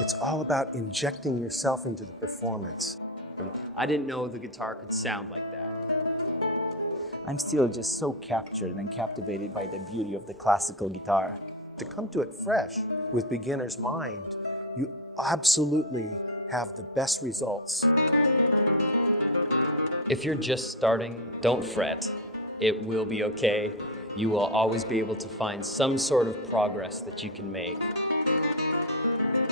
It's all about injecting yourself into the performance. I didn't know the guitar could sound like that. I'm still just so captured and captivated by the beauty of the classical guitar. To come to it fresh with beginner's mind, you absolutely have the best results. If you're just starting, don't fret. It will be okay. You will always be able to find some sort of progress that you can make.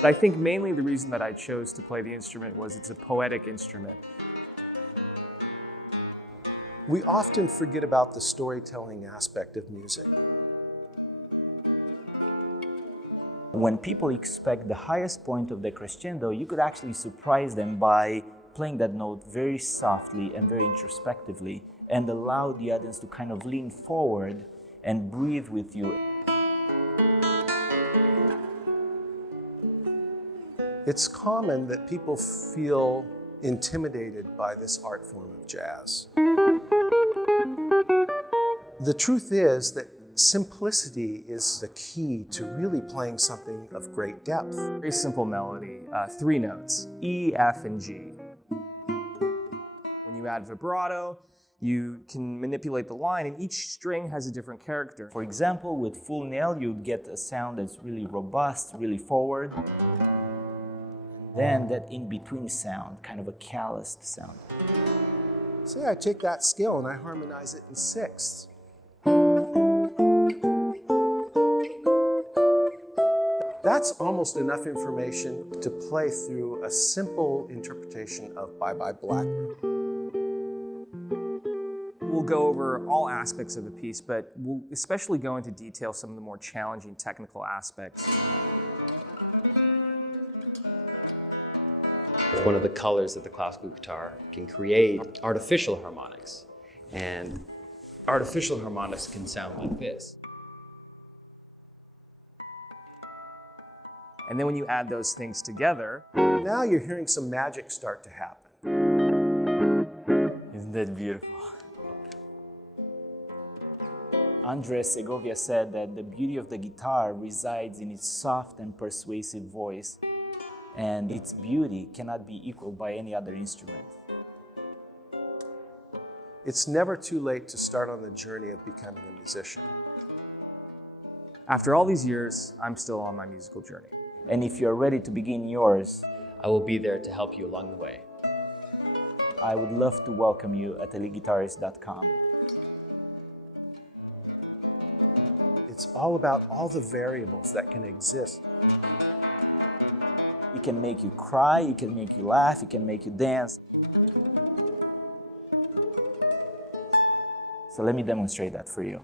I think mainly the reason that I chose to play the instrument was it's a poetic instrument. We often forget about the storytelling aspect of music. When people expect the highest point of the crescendo, you could actually surprise them by playing that note very softly and very introspectively and allow the audience to kind of lean forward and breathe with you. It's common that people feel intimidated by this art form of jazz. The truth is that simplicity is the key to really playing something of great depth. Very simple melody, 3 notes, E, F, and G. When you add vibrato, you can manipulate the line, and each string has a different character. For example, with full nail, you'd get a sound that's really robust, really forward. Then that in-between sound, kind of a calloused sound. Say I take that scale and I harmonize it in sixths. That's almost enough information to play through a simple interpretation of Bye Bye Blackbird. We'll go over all aspects of the piece, but we'll especially go into detail some of the more challenging technical aspects. One of the colors of the classical guitar can create artificial harmonics. And artificial harmonics can sound like this. And then when you add those things together, Now you're hearing some magic start to happen. Isn't that beautiful? Andres Segovia said that the beauty of the guitar resides in its soft and persuasive voice, and its beauty cannot be equaled by any other instrument. It's never too late to start on the journey of becoming a musician. after all these years, I'm still on my musical journey. And if you're ready to begin yours, I will be there to help you along the way. I would love to welcome you at guitarist.com. It's all about all the variables that can exist. It can make you cry, it can make you laugh, it can make you dance. So let me demonstrate that for you.